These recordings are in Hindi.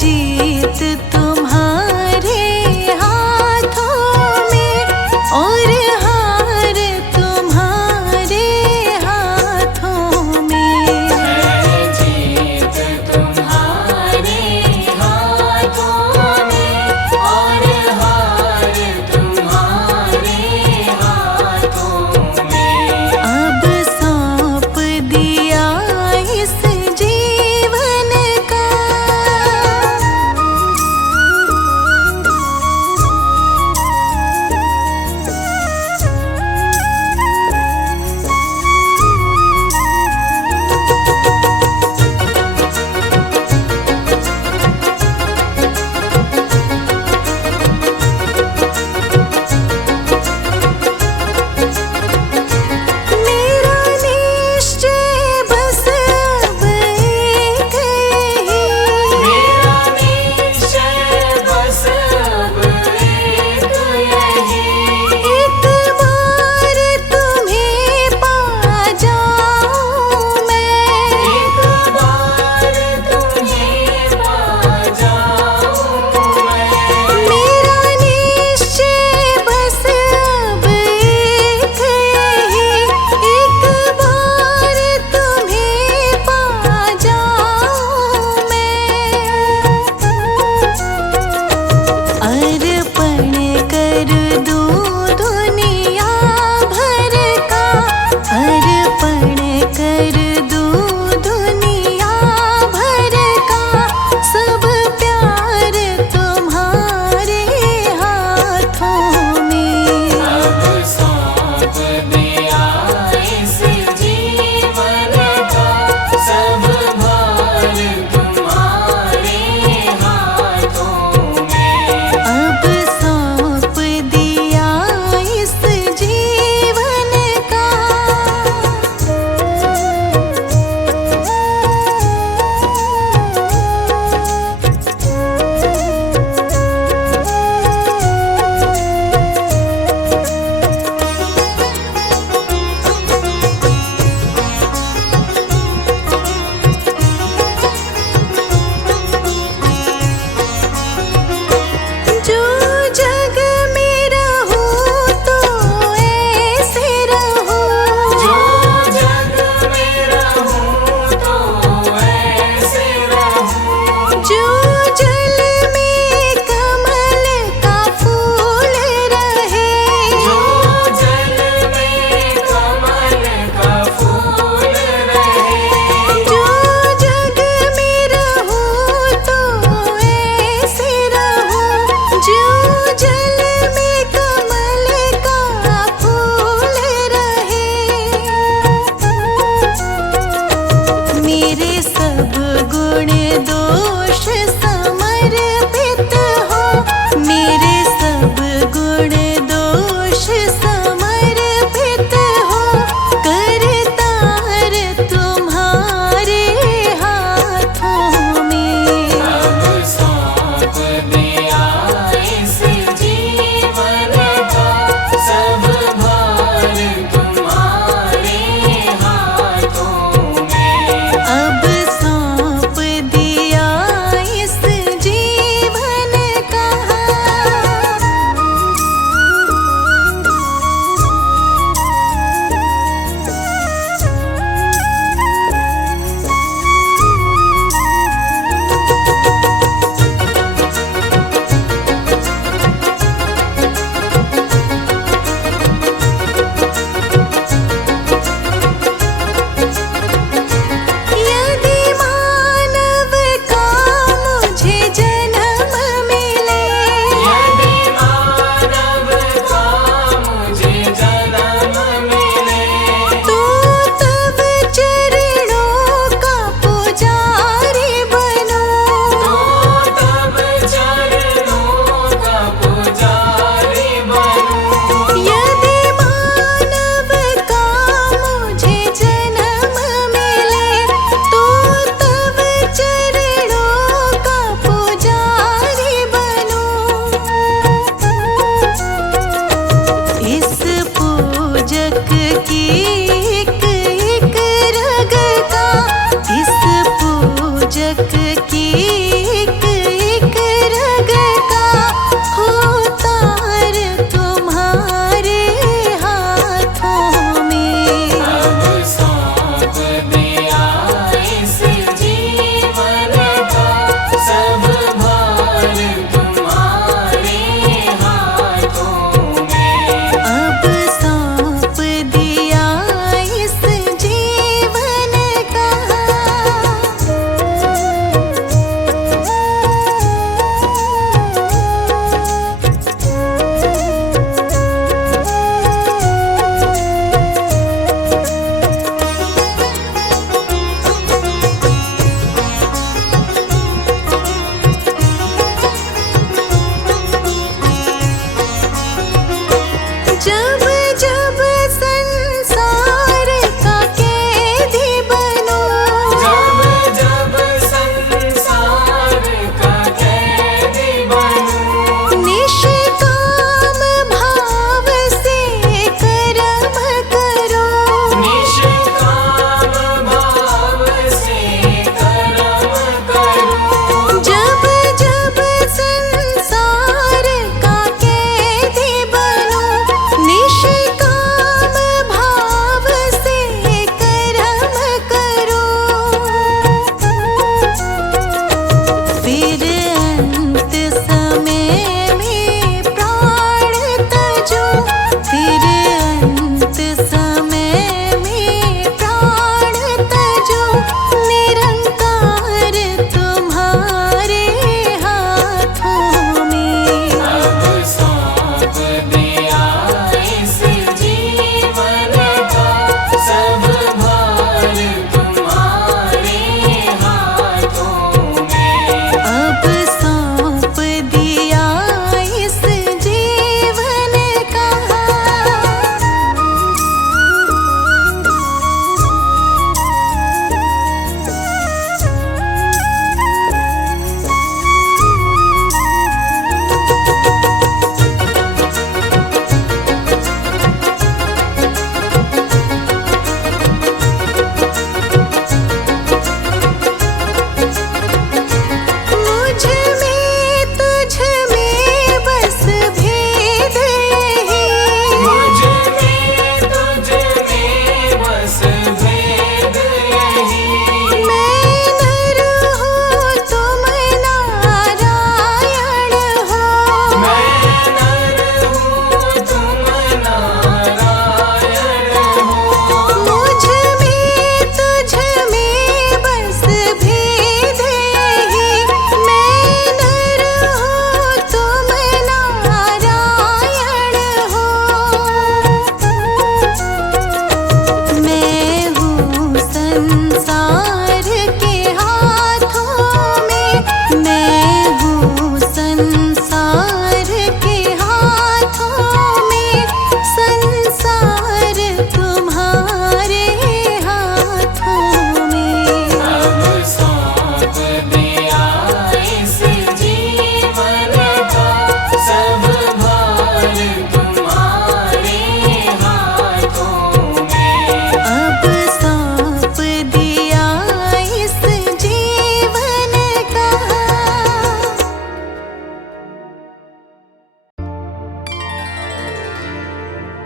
जीत तुम्हारे हाथों में और हार तुम्हारे हाथों में। जीत तुम्हारे हाथों में और हार तुम्हारे हाथों में। अब सौंप दिया इस जीवन का मेरा निश्चय बस अब एक यही। मेरा निश्चय बस अब एक यही। एक बार तुम्हें पा जाऊं मैं। एक बार तुम्हें पा जाऊं मैं। मेरा निश्चय बस अब एक यही। एक बार तुम्हें पा जाऊं मैं। अर्पण कर दूं दुनिया भर का। अर्पण कर दूं दुनिया भर का। सब प्यार तुम्हारे हाथों में। अब सौंप दिया इस जीवन का सब भार तुम्हारे हाथों में। अब सौंप दिया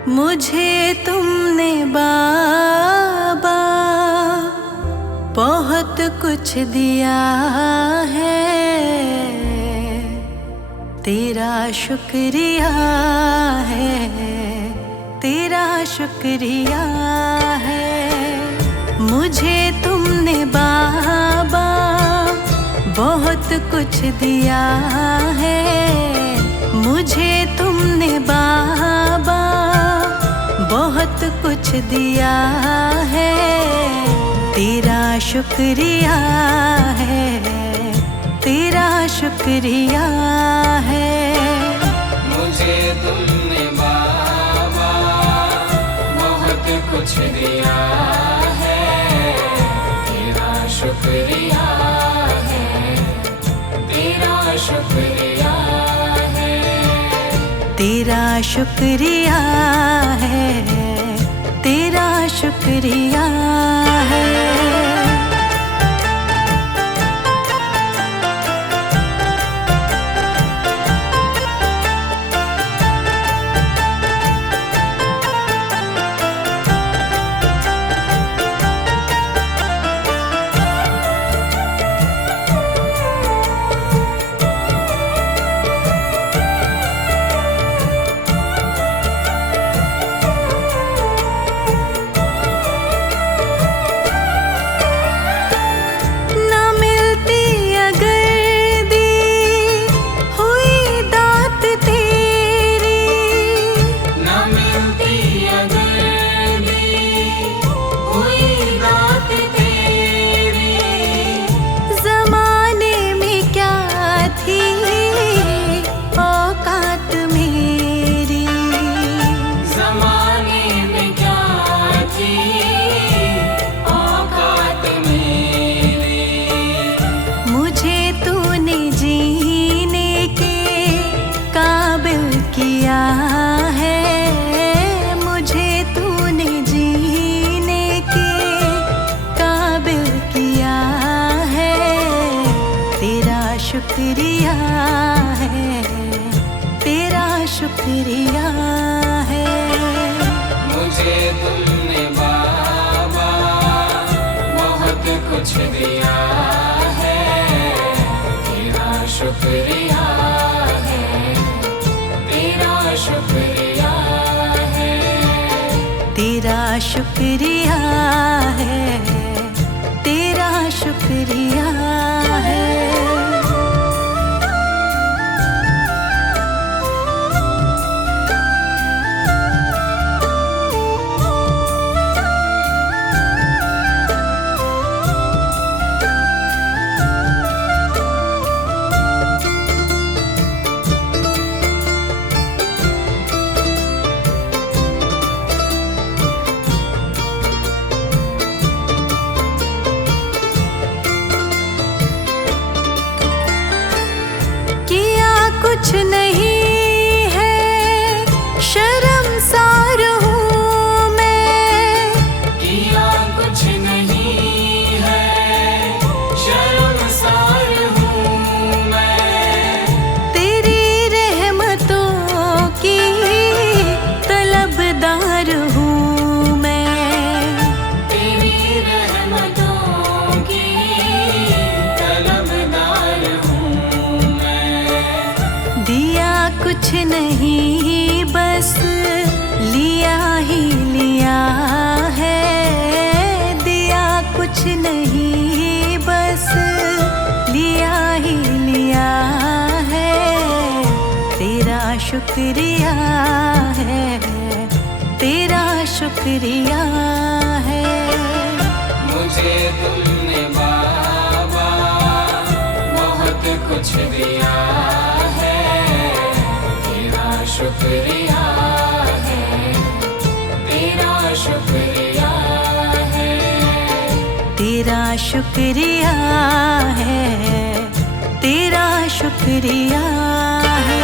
मुझे तुमने बाबा बहुत कुछ दिया है, तेरा शुक्रिया है, तेरा शुक्रिया है। मुझे तुमने बाबा बहुत कुछ दिया है, मुझे तुमने बाबा बहुत कुछ दिया है, तेरा शुक्रिया है, तेरा शुक्रिया है। मुझे तुमने बाबा बहुत कुछ दिया है, तेरा शुक्रिया है, तेरा शुक्रिया है, तेरा शुक्रिया है, तेरा शुक्रिया है। शुक्रिया है, तेरा शुक्रिया है। मुझे तुमने बाबा बहुत कुछ दिया है, तेरा शुक्रिया है, तेरा शुक्रिया है, तेरा शुक्रिया है, तेरा शुक्रिया है। कुछ नहीं है शर्मसार हूँ मैं, किया कुछ नहीं है शर्मसार हूँ मैं, तेरी रहमतों की तलबदार हूँ मैं, तेरी रहमतों की तलबदार हूँ मैं। दिया कुछ नहीं बस लिया ही लिया है, दिया कुछ नहीं बस लिया ही लिया है, तेरा शुक्रिया है, तेरा शुक्रिया है। मुझे तुमने बाबा बहुत कुछ दिया है, तेरा शुक्रिया है, तेरा शुक्रिया है, तेरा शुक्रिया है, तेरा शुक्रिया है।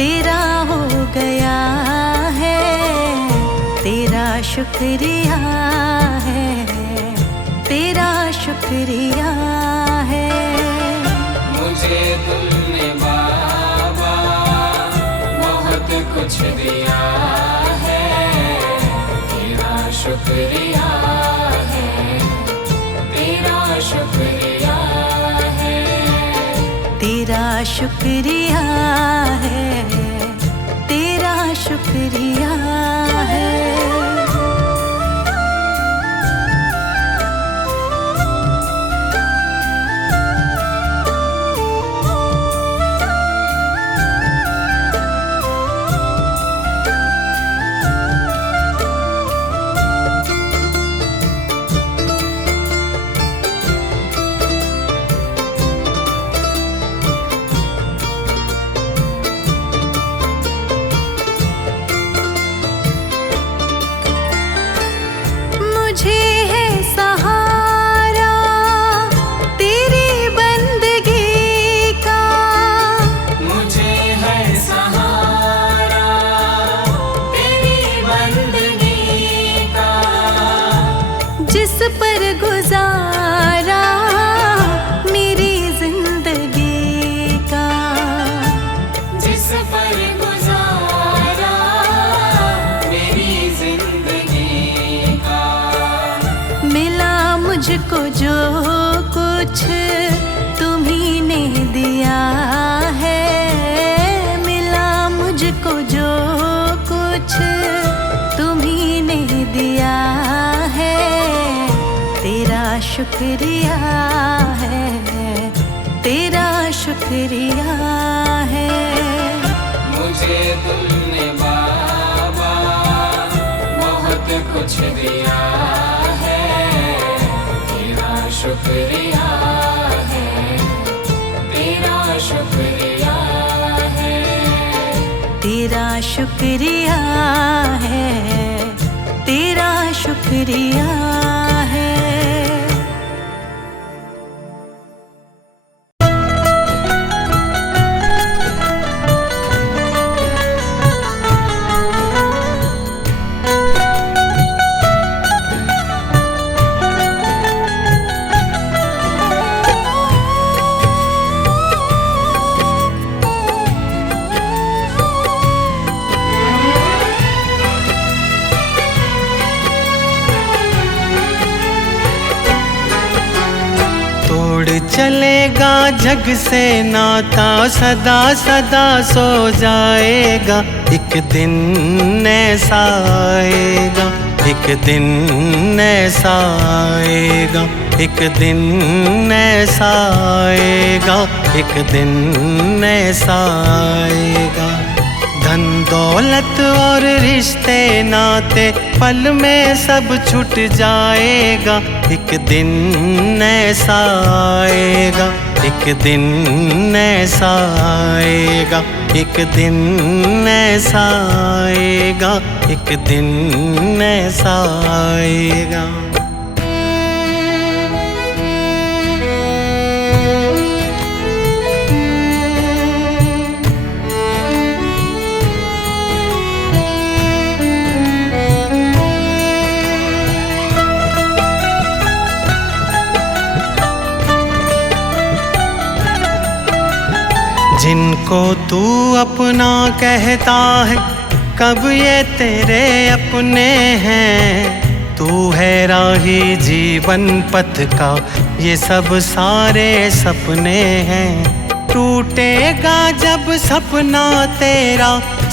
तेरा हो गया है, तेरा शुक्रिया है, तेरा शुक्रिया है। मुझे तुमने बाबा बहुत कुछ दिया है, तेरा शुक्रिया है, तेरा शुक्रिया है, तेरा शुक्रिया है, तेरा शुक्रिया है। मुझे है सहारा तेरी बंदगी का, मुझे है सहारा तेरी बंदगी का, जिस पर गुजारा मेरी जिंदगी का, जिस पर गुजारा मेरी जिंदगी का। मिला मुझको जो कुछ तुम्ही ने दिया है, मिला मुझको जो कुछ तुम्ही ने दिया है, तेरा शुक्रिया है, तेरा शुक्रिया है। मुझे तुमने बाबा बहुत कुछ दिया है, तेरा शुक्रिया है, तेरा शुक्रिया है, तेरा शुक्रिया है, तेरा शुक्रिया है। चलेगा जग से नाता, सदा सदा सो जाएगा। एक दिन ऐसा आएगा, एक दिन ऐसा आएगा, एक दिन ऐसा आएगा, एक दिन ऐसा आएगा। धन दौलत और रिश्ते नाते पल में सब छूट जाएगा। एक दिन ऐसा आएगा, एक दिन ऐसा आएगा, एक दिन ऐसा आएगा, एक दिन ऐसा आएगा। जिनको तू अपना कहता है, कब ये तेरे अपने हैं। तू है राही जीवन पथ का, ये सब सारे सपने हैं। टूटेगा जब सपना तेरा,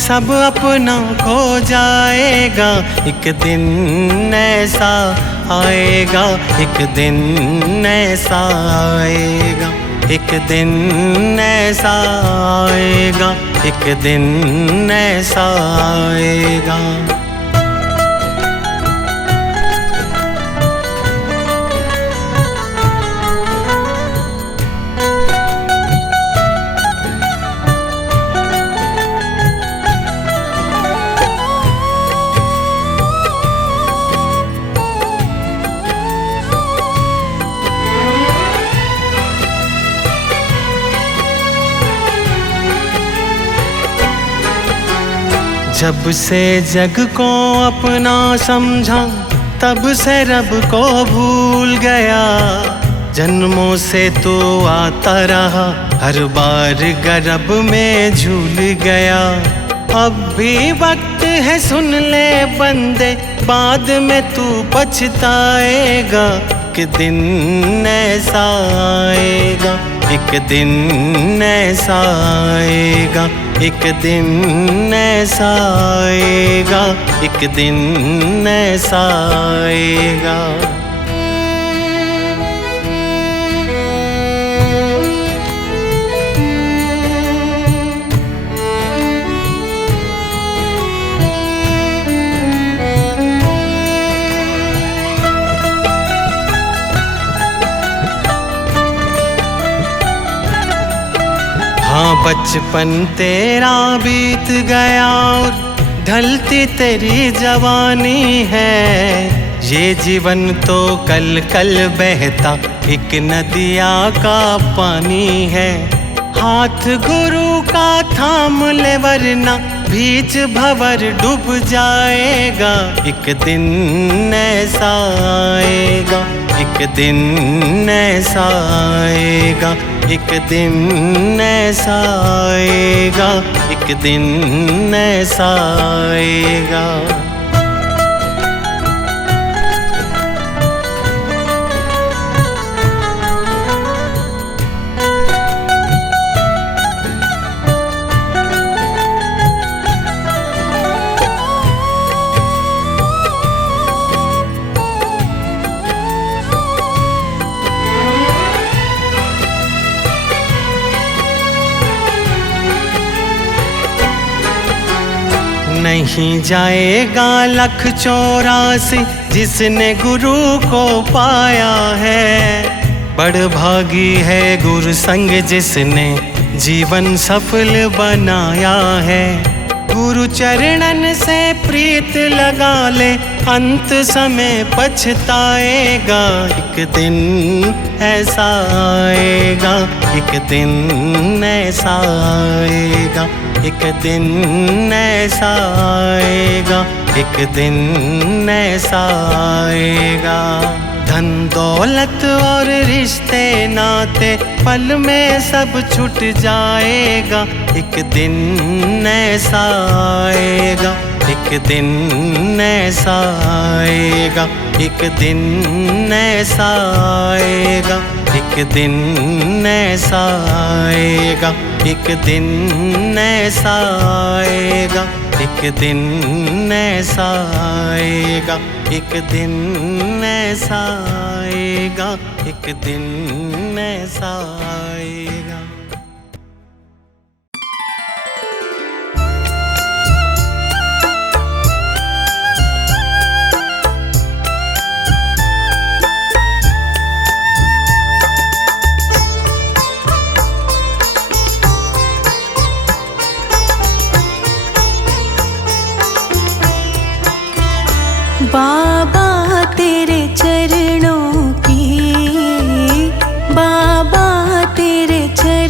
सब अपना खो जाएगा। एक दिन ऐसा आएगा, एक दिन ऐसा आएगा, एक दिन ऐसा आएगा, एक दिन ऐसा आएगा। जब से जग को अपना समझा तब से रब को भूल गया। जन्मों से तो आता रहा, हर बार गर्भ में झूल गया। अब भी वक्त है सुन ले बंदे, बाद में तू पछताएगा। एक दिन ऐसा आएगा, एक दिन ऐसा आएगा, एक दिन ऐसा आएगा, एक दिन ऐसा आएगा। हाँ, बचपन तेरा बीत गया और ढलती तेरी जवानी है। ये जीवन तो कल कल बहता एक नदिया का पानी है। हाथ गुरु का थाम ले वरना बीच भंवर डूब जाएगा। एक दिन ऐसा आएगा, एक दिन ऐसा आएगा, एक दिन ऐसा आएगा, एक दिन ऐसा आएगा। नहीं जाएगा 1,84 जिसने गुरु को पाया है। बड़ भागी है गुरु संग जिसने जीवन सफल बनाया है। गुरु चरणन से प्रीत लगा ले, अंत समय पछताएगा। एक दिन ऐसा आएगा, एक दिन ऐसा आएगा, एक दिन ऐसा आएगा, एक दिन ऐसा आएगा। धन दौलत और रिश्ते नाते पल में सब छूट जाएगा। एक दिन ऐसा आएगा, एक दिन ऐसा आएगा, एक दिन ऐसा आएगा, एक दिन ऐसा आएगा, एक दिन ऐसा आएगा, एक दिन ऐसा आएगा, एक दिन ऐसा आएगा, एक दिन ऐसा आएगा। बाबा तेरे चरणों की, बाबा तेरे चरणों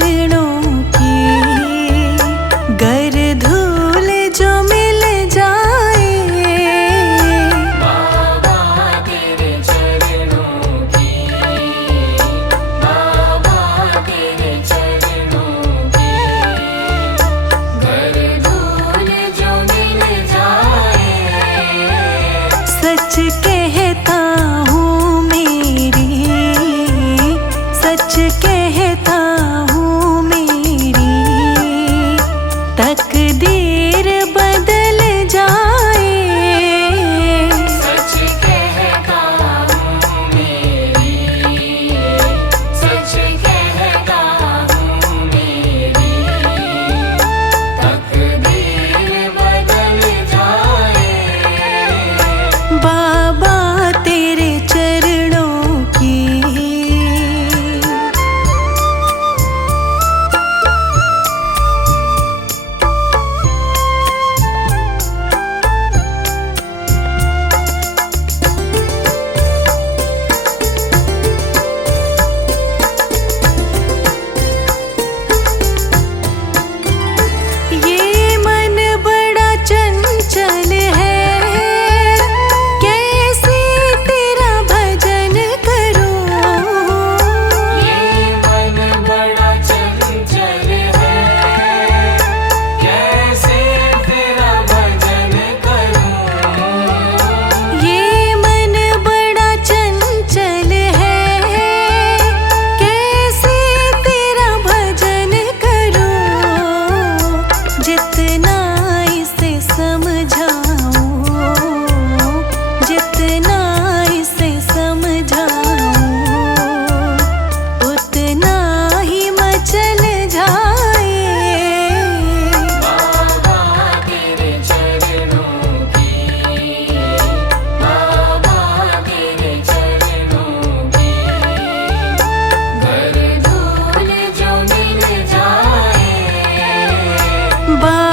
बाबा